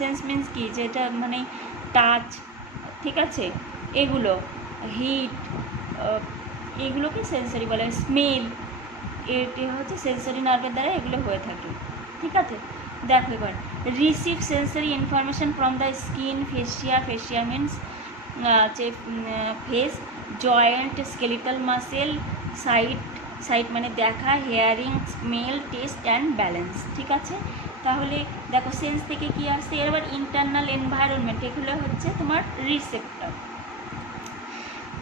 Sense means কি, যেটা মানে টাচ, ঠিক আছে, এগুলো হিট, এগুলোকে সেন্সরি বলে। স্মেল, এটি হচ্ছে সেন্সরি নার্ভের দ্বারা এগুলো হয়ে থাকে, ঠিক আছে। দেখো এবার, receive sensory information from the skin, fascia, fascia means হচ্ছে face, joint, skeletal muscle, sight, sight মানে দেখা, hearing, smell, taste and balance, ঠিক আছে। তাহলে দেখো সেন্স থেকে কী আসছে, এবার ইন্টারনাল এনভায়রনমেন্ট, এগুলো হচ্ছে তোমার রিসেপ্টর।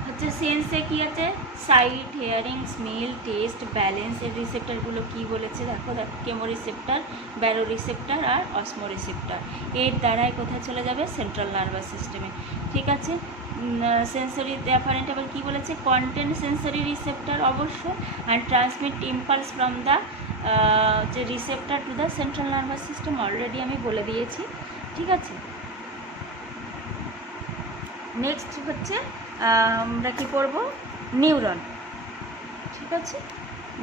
হচ্ছে সেন্সে কী আছে, sight, hearing, smell, taste, balance. এর রিসেপ্টারগুলো কী বলেছে দেখো, কেমো রিসেপ্টার, ব্যারো রিসেপ্টার আর অসমো রিসেপ্টার। এর দ্বারাই কোথায় চলে যাবে, সেন্ট্রাল নার্ভাস সিস্টেমে, ঠিক আছে। সেন্সরি অ্যাফারেন্ট আবার কী বলেছে, কন্টেন্ট সেন্সরি রিসেপ্টার অবশ্য, and transmit impulse from the যে receptor to the central nervous system, already আমি বলে দিয়েছি, ঠিক আছে। নেক্সট হচ্ছে আমরা কী করব, নিউরন, ঠিক আছে।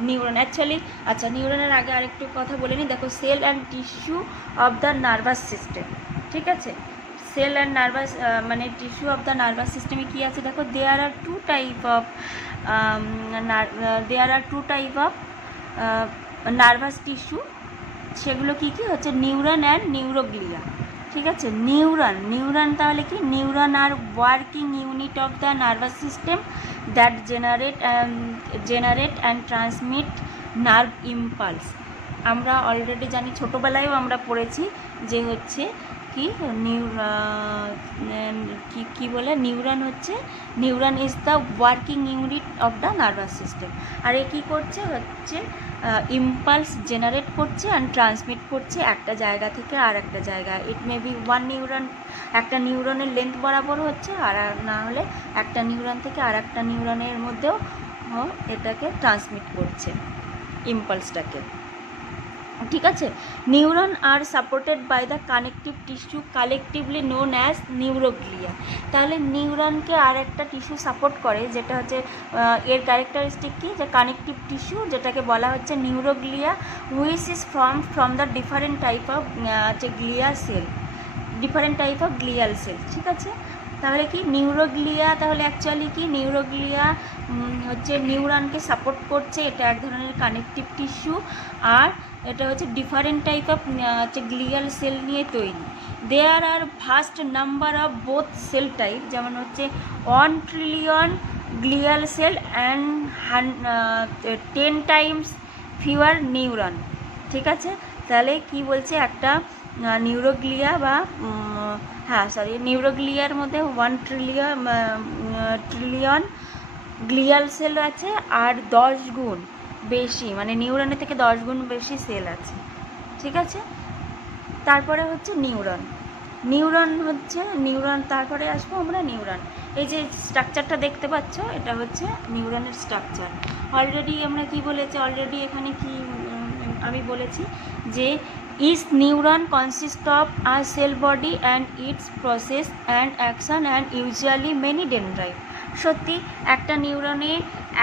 নিউরন অ্যাকচুয়ালি, আচ্ছা নিউরনের আগে আরেকটু কথা বলে নিই। দেখো, cell and tissue of the nervous system, ঠিক আছে। সেল অ্যান্ড নার্ভাস মানে টিস্যু অফ দ্য নার্ভাস সিস্টেমে কী আছে দেখো, there are two type of nervous tissue. সেগুলো কী কী হচ্ছে, নিউরন অ্যান্ড নিউরোগ্লিয়া, ঠিক আছে। নিউরন তাহলে কি, neuron are working unit of the nervous system that generate and transmit nerve impulse. আমরা অলরেডি জানি, ছোটোবেলায়ও আমরা পড়েছি যে হচ্ছে কি কি বলে, নিউরন হচ্ছে, neuron is the working unit of the nervous system. আর এ কী করছে হচ্ছে, ইম্পালস জেনারেট করছে অ্যান্ড ট্রান্সমিট করছে একটা জায়গা থেকে আর একটা জায়গায়। It may be one neuron, একটা নিউরনের লেন্থ বরাবর হচ্ছে, আর না হলে একটা নিউরন থেকে আর একটা নিউরনের মধ্যেও এটাকে ট্রান্সমিট করছে ইম্পালসটাকে, ঠিক আছে। Neuron are supported by the connective tissue collectively known as neuroglia. তাহলে নিউরনকে আর একটা টিস্যু সাপোর্ট করে, যেটা হচ্ছে এর ক্যারেক্টারিস্টিক কি, যে কানেকটিভ টিস্যু, যেটাকে বলা হচ্ছে neuroglia, which is from the different type of glial cell, ঠিক আছে। তাহলে কি নিউরোগ্লিয়া, তাহলে অ্যাকচুয়ালি কি নিউরোগ্লিয়া হচ্ছে নিউরনকে সাপোর্ট করছে, এটা এক ধরনের কানেকটিভ টিস্যু, আর এটা হচ্ছে ডিফারেন্ট টাইপ অফ হচ্ছে গ্লিয়াল সেল নিয়ে তৈরি। There are vast number of both cell type, যেমন হচ্ছে 1 trillion glial cell and 10 times fewer neuron, ঠিক আছে। তাহলে কি বলছে, একটা নিউরোগ্লিয়া বা নিউরোগ্লিয়ার মধ্যে 1 ট্রিলিয়ন গ্লিয়াল সেল আছে, আর 10 গুণ বেশি, মানে নিউরনের থেকে 10 গুণ বেশি সেল আছে, ঠিক আছে। তারপরে হচ্ছে নিউরন, তারপরে আসবো আমরা নিউরন। এই যে স্ট্রাকচারটা দেখতে পাচ্ছ, এটা হচ্ছে নিউরনের স্ট্রাকচার। অলরেডি আমরা কি বলেছি, অলরেডি এখানে কি আমি বলেছি যে each neuron consist of a cell body and its process and axon and usually many dendrite. সত্যি একটা নিউরনে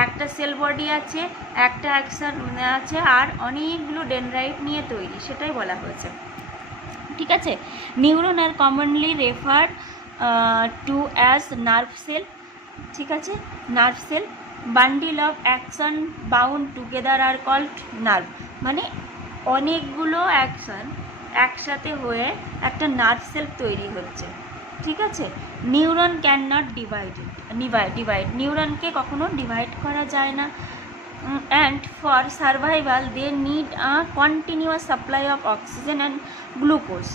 একটা সেল বডি আছে, একটা অ্যাকশন আছে, আর অনেকগুলো ডেনড্রাইট নিয়ে তৈরি, সেটাই বলা হয়েছে, ঠিক আছে। Neuron are commonly refer to as nerve cell, ঠিক আছে। Nerve cell, bundle of axon bound together are called nerve, মানে অনেকগুলো অ্যাকশন একসাথে হয়ে একটা নার্ভ সেল তৈরি হচ্ছে, ঠিক আছে। নিউরন ক্যান নট ডিভাইড, নিউরনকে কখনো ডিভাইড করা যায় না। And for survival they need a continuous supply of oxygen and glucose,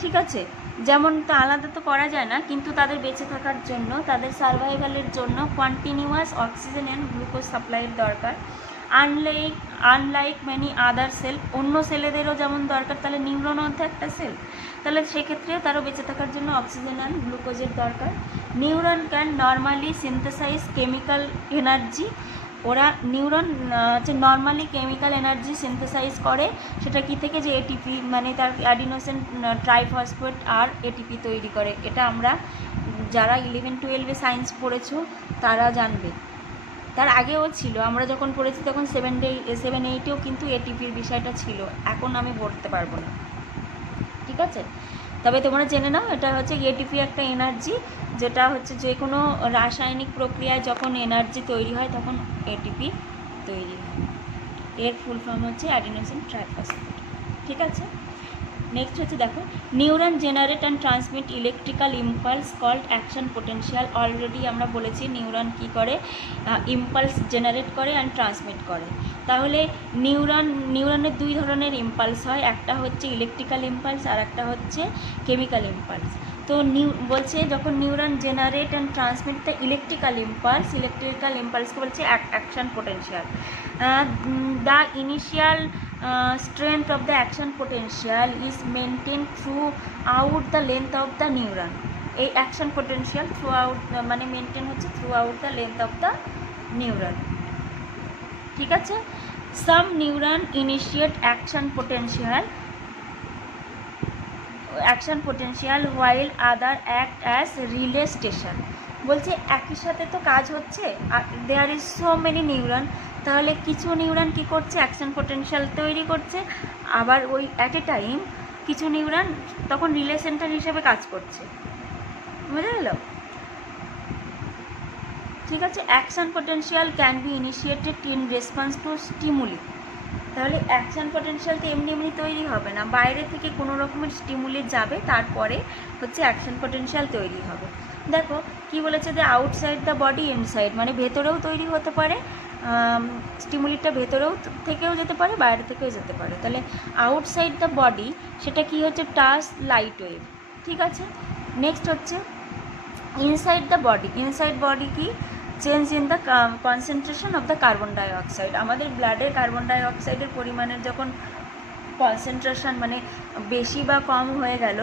ঠিক আছে। যেমন তো আলাদা তো করা যায় না, কিন্তু তাদের বেঁচে থাকার জন্য, তাদের সার্ভাইভালের জন্য কন্টিনিউয়াস অক্সিজেন অ্যান্ড গ্লুকোজ সাপ্লাইয়ের দরকার। আনলাইক মেনি আদার সেল, অন্য সেলেদেরও যেমন দরকার, তাহলে নিউরন মধ্যে একটা সেল, তাহলে সেক্ষেত্রেও তারও বেঁচে থাকার জন্য অক্সিজেন অ্যান্ড গ্লুকোজের দরকার। Neuron can normally synthesise chemical energy, ওরা নিউরন হচ্ছে নর্মালি কেমিক্যাল এনার্জি সিনথেসাইজ করে, সেটা কি থেকে, যে এটিপি, মানে তার অ্যাডিনোসিন ট্রাইফসফেট আর এটিপি তৈরি করে। এটা আমরা যারা 11-12 সায়েন্স পড়েছো তারা জানবে, তার আগেও ছিল, আমরা যখন পড়েছি তখন 7-8-এও কিন্তু এটিপির বিষয়টা ছিল, এখন আমি বলতে পারবো না, ঠিক আছে। তবে তোমরা জেনে নাও এটা হচ্ছে এটিপি একটা এনার্জি, যেটা হচ্ছে যে কোনো রাসায়নিক প্রক্রিয়ায় যখন এনার্জি তৈরি হয় তখন এটিপি তৈরি হয়। এর ফুল ফর্ম হচ্ছে অ্যাডিনোসিন ট্রাইফসফেট। ঠিক আছে, নেক্সট হচ্ছে দেখো, neuron generate and transmit electrical impulse called action potential. Already আমরা বলেছি নিউরন কী করে, ইম্পালস জেনারেট করে অ্যান্ড ট্রান্সমিট করে। তাহলে নিউরনের দুই ধরনের ইম্পালস হয়, একটা হচ্ছে ইলেকট্রিক্যাল ইম্পালস আর একটা হচ্ছে কেমিক্যাল ইম্পালস। তো বলছে যখন neuron generate and transmit the electrical ইম্পালসকে বলছে action potential. The initial strength of the action potential is maintained throughout the length of the neuron. এই action potential throughout মানে মেনটেন হচ্ছে throughout the length of the neuron। ঠিক আছে, some neuron initiate action potential while other act as relay station। বলছে একই সাথে তো কাজ হচ্ছে, there is so many neuron, তাহলে কিছু নিউরন কী করছে, অ্যাকশন পোটেনশিয়াল তৈরি করছে, আবার ওই অ্যাট এ টাইম কিছু নিউরন তখন রিলে সেন্টার হিসেবে কাজ করছে। বুঝে গেল? ঠিক আছে, action potential can be initiated in response to stimuli. তাহলে অ্যাকশন পোটেনশিয়াল তো এমনি এমনি তৈরি হবে না, বাইরে থেকে কোনো রকমের স্টিমুলি যাবে, তারপরে হচ্ছে অ্যাকশন পোটেনশিয়াল তৈরি হবে। দেখো কি বলেছে, যে আউটসাইড দ্য বডি ইনসাইড, মানে ভেতরেও তৈরি হতে পারে, স্টিমুলিটা ভেতরেও থেকেও যেতে পারে, বাইরে থেকেও যেতে পারে। তাহলে আউটসাইড দ্য বডি সেটা কি হচ্ছে, টাচ লাইট ওয়েভ। ঠিক আছে, নেক্সট হচ্ছে ইনসাইড দ্য বডি কি, change in the concentration of the carbon dioxide. আমাদের ব্লাডে কার্বন ডাইঅক্সাইডের পরিমাণের যখন কনসেন্ট্রেশন মানে বেশি বা কম হয়ে গেল,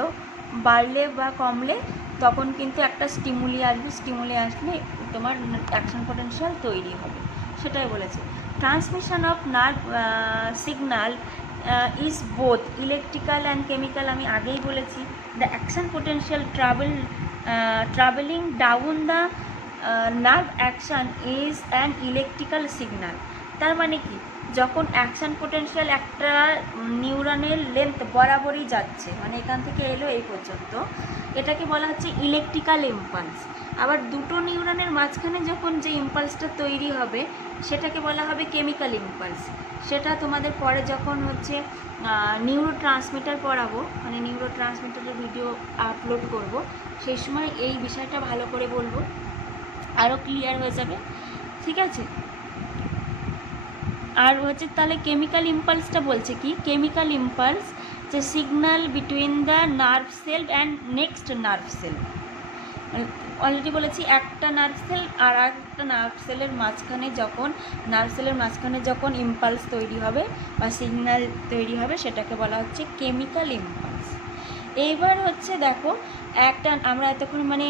বাড়লে বা কমলে, তখন কিন্তু একটা স্টিমুলি আসলে তোমার অ্যাকশন পোটেনশিয়াল তৈরি হবে, সেটাই বলেছে। Transmission of nerve signal is both electrical and chemical, আমি আগেই বলেছি। The action potential travelling down the nerve action is an electrical signal. তার মানে কি, যখন অ্যাকশন পোটেনশিয়াল একটা নিউরনের লেন্থ বরাবরই যাচ্ছে, মানে এখান থেকে এলো এই পর্যন্ত, এটাকে বলা হচ্ছে ইলেকট্রিক্যাল ইম্পালস। আবার দুটো নিউরনের মাঝখানে যখন যে ইম্পালসটা তৈরি হবে সেটাকে বলা হবে কেমিক্যাল ইম্পালস। সেটা তোমাদের পরে যখন হচ্ছে নিউরো ট্রান্সমিটার পড়াবো, মানে নিউরো ট্রান্সমিটারের ভিডিও আপলোড করব, সেই সময় এই বিষয়টা ভালো করে বলবো, আরও ক্লিয়ার হয়ে যাবে। ঠিক আছে, আর হচ্ছে তাহলে কেমিক্যাল ইম্পালসটা বলছে কি, কেমিক্যাল ইম্পালস যে signal between the nerve cell and next nerve cell. Already বলেছি একটা নার্ভ সেল আর একটা নার্ভ সেলের মাঝখানে যখন ইম্পালস তৈরি হবে বা সিগন্যাল তৈরি হবে, সেটাকে বলা হচ্ছে কেমিক্যাল ইম্পালস। এইবার হচ্ছে দেখো, আমরা এতক্ষণ মানে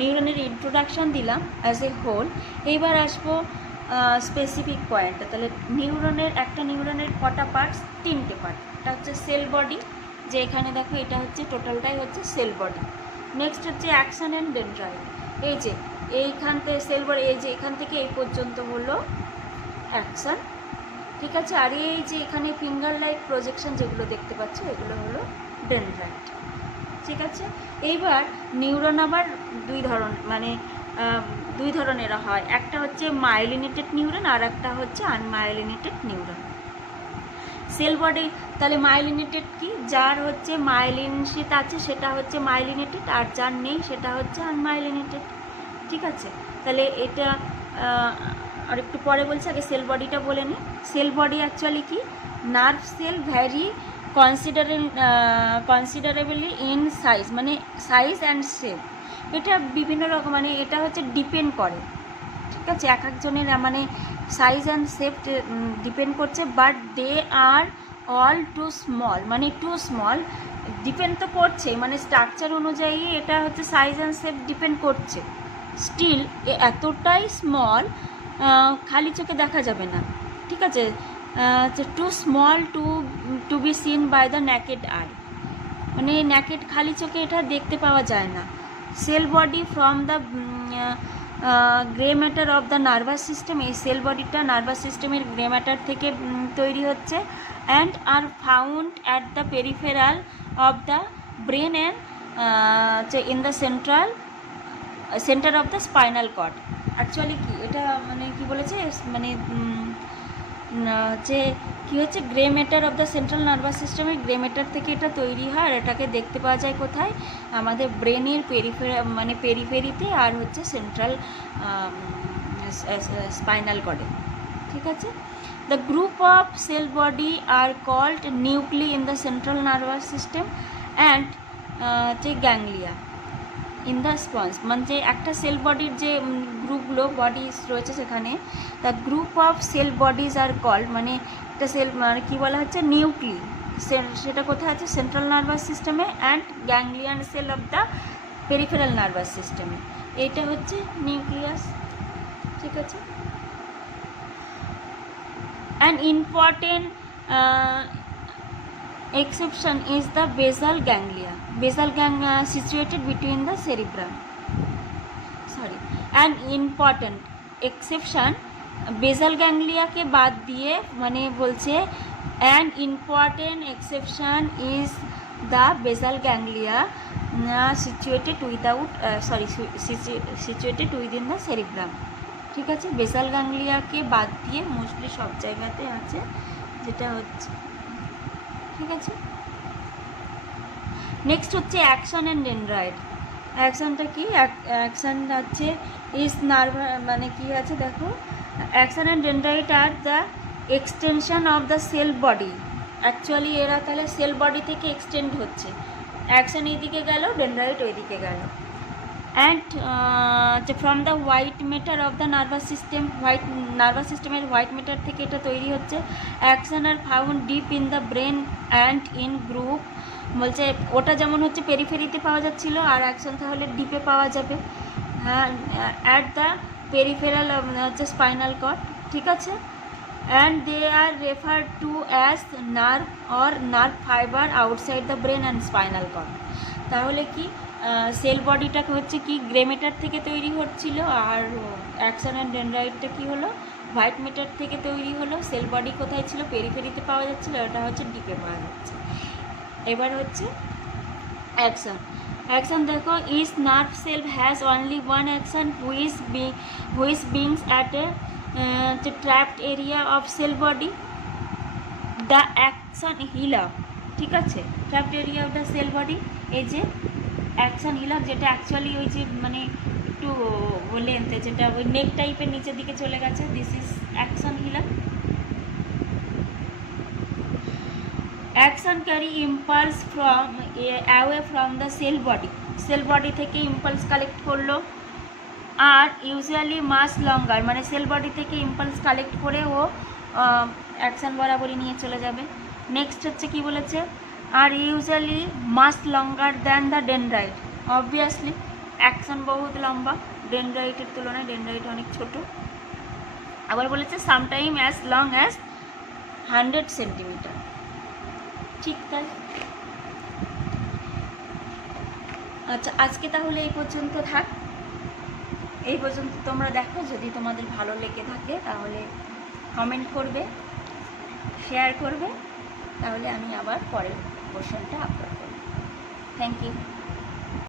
নিউরনের ইন্ট্রোডাকশান দিলাম অ্যাজ এ হোল। এইবার আসবো স্পেসিফিক পয়েন্টটা। তাহলে একটা নিউরনের কটা পার্টস, 3টে পার্ট। এটা হচ্ছে সেল বডি, যে এখানে দেখো এটা হচ্ছে টোটালটাই হচ্ছে সেল বডি। নেক্সট হচ্ছে অ্যাকশন অ্যান্ড ডেনড্রাইট, এই যে এইখান থেকে সেল বডি, এই যে এখান থেকে এই পর্যন্ত হলো অ্যাকশন। ঠিক আছে, আর এই যে এখানে ফিঙ্গার লাইক প্রজেকশন যেগুলো দেখতে পাচ্ছ, এগুলো হলো ডেনড্রাইট। ঠিক আছে, এইবার নিউরন আবার দুই ধরনের হয়, একটা হচ্ছে মাইলিনেটেড নিউরন আর একটা হচ্ছে আনমাইলিনেটেড নিউরন। সেল বডি, তাহলে মাইলিনেটেড কি, যার হচ্ছে মাইলিন শীত আছে সেটা হচ্ছে মাইলিনেটেড, আর যার নেই সেটা হচ্ছে আনমাইলিনেটেড। ঠিক আছে, তাহলে এটা আর একটু পরে বলছি, আগে সেল বডিটা বলে নিই। সেল বডি অ্যাকচুয়ালি কি, nerve cell vary considerably in size, মানে সাইজ অ্যান্ড শেপ। এটা বিভিন্ন রকম, মানে এটা হচ্ছে ডিপেন্ড করে। ঠিক আছে, এক একজনের মানে সাইজ অ্যান্ড শেপ ডিপেন্ড করছে, but they are all too small, মানে টু স্মল। ডিপেন্ড তো করছে, মানে স্ট্রাকচার অনুযায়ী এটা হচ্ছে সাইজ অ্যান্ড শেপ ডিপেন্ড করছে। স্টিল এতটাই স্মল, খালি চোখে দেখা যাবে না। ঠিক আছে, too small to be seen by the naked eye, মানে ন্যাকেড খালি চোখে এটা দেখতে পাওয়া যায় না। Cell body from the grey matter of the nervous system, এই সেল বডিটা নার্ভাস সিস্টেমের গ্রে ম্যাটার থেকে তৈরি হচ্ছে, and are found at the peripheral of the brain and in the centre of the spinal cord. Actually কি এটা মানে কি বলেছে, মানে যে কী হচ্ছে, grey matter of the central nervous সিস্টেমের গ্রে ম্যাটার থেকে এটা তৈরি হয়। আর এটাকে দেখতে পাওয়া যায় কোথায়, আমাদের ব্রেনের পেরিফেরিতে আর হচ্ছে সেন্ট্রাল স্পাইনাল কর্ডে। ঠিক আছে। The group of cell body are called nuclei in the central nervous system and যে গ্যাংলিয়া ইন দ্য স্পঞ্জ, মানে একটা সেল বডির যে গ্রুপগুলো বডিজ রয়েছে সেখানে, the group of cell bodies are called, মানে একটা সেল মানে কী বলা হচ্ছে, নিউক্লি, সেটা কোথায় আছে, সেন্ট্রাল নার্ভাস সিস্টেমে, and ganglion cell of the peripheral nervous সিস্টেমে। এইটা হচ্ছে নিউক্লিয়াস। ঠিক আছে। An important exception is the basal ganglia, situated between the cerebrum. An important exception, basal ganglia के बाद दिए माने बोलছে an important exception is the basal ganglia situated within the cerebrum. ঠিক আছে। বেসাল গ্যাংলিয়াকে বাদ দিয়ে মোস্টলি সব জায়গাতে আছে, যেটা হচ্ছে, ঠিক আছে। নেক্সট হচ্ছে অ্যাকশন অ্যান্ড ডেনড্রাইট। অ্যাকশনটা কি, অ্যাকশন হচ্ছে ইজ নার্ভ, মানে কি আছে দেখো, action and dendrite are the extension of the cell body. Actually এরা তাহলে সেল বডি থেকে এক্সটেন্ড হচ্ছে, অ্যাকশন এইদিকে গেল, ডেনড্রাইট ওইদিকে গেল। And from the white matter of the nervous system, nervous সিস্টেমের হোয়াইট ম্যাটার থেকে এটা তৈরি হচ্ছে। Action are found deep in the brain and in group, বলছে ওটা যেমন হচ্ছে পেরিফেরিতে পাওয়া যাচ্ছিলো, আর অ্যাকশন তাহলে ডিপে পাওয়া যাবে, হ্যাঁ, অ্যাট দ্য পেরিফেরাল হচ্ছে স্পাইনাল কর্ড। ঠিক আছে। And they are refer to as nerve or nerve fibre outside the brain and spinal cord. তাহলে কি সেল বডিটাকে হচ্ছে কি গ্রে ম্যাটার থেকে তৈরি হচ্ছিল, আর অ্যাকশন অ্যান্ড ডেনড্রাইটটা কি হলো, হোয়াইট ম্যাটার থেকে তৈরি হলো। সেল বডি কোথায় ছিল, পেরিফেরিতে পাওয়া যাচ্ছিলো, এটা হচ্ছে ডিপে পাওয়া যাচ্ছে। এবার হচ্ছে অ্যাকশন। অ্যাকশন দেখো, each nerve cell has only one axon which begins at a tapered area of cell body, the axon hillock. ঠিক আছে। Tapered area of the cell body, এই যে অ্যাকশন হিলার, যেটা অ্যাকচুয়ালি ওই যে মানে একটু লেন্থে, যেটা ওই নেক টাইপের নিচের দিকে চলে গেছে, this is axon hillock. Axon carry impulse from away from the cell body, cell body থেকে ইম্পালস কালেক্ট করলো, আর ইউজুয়ালি মাস লঙ্গার, মানে সেল বডি থেকে ইম্পালস কালেক্ট করে ও অ্যাকশন বরাবরই নিয়ে চলে যাবে। নেক্সট হচ্ছে কি বলেছে, আর usually much longer than the dendrite. Obviously action বহুত লম্বা ডেনড্রাইটের তুলনায়, ডেনড্রাইট অনেক ছোট। আবার বলেছে sometime as long as 100 centimetre. ঠিক তাই। আচ্ছা, আজকে তাহলে এই পর্যন্ত থাক। এই পর্যন্ত তোমরা দেখো, যদি তোমাদের ভালো লেগে থাকে তাহলে কমেন্ট করবে, শেয়ার করবে, তাহলে আমি আবার পরের পোর্শনটা আপলোড করব। Thank you.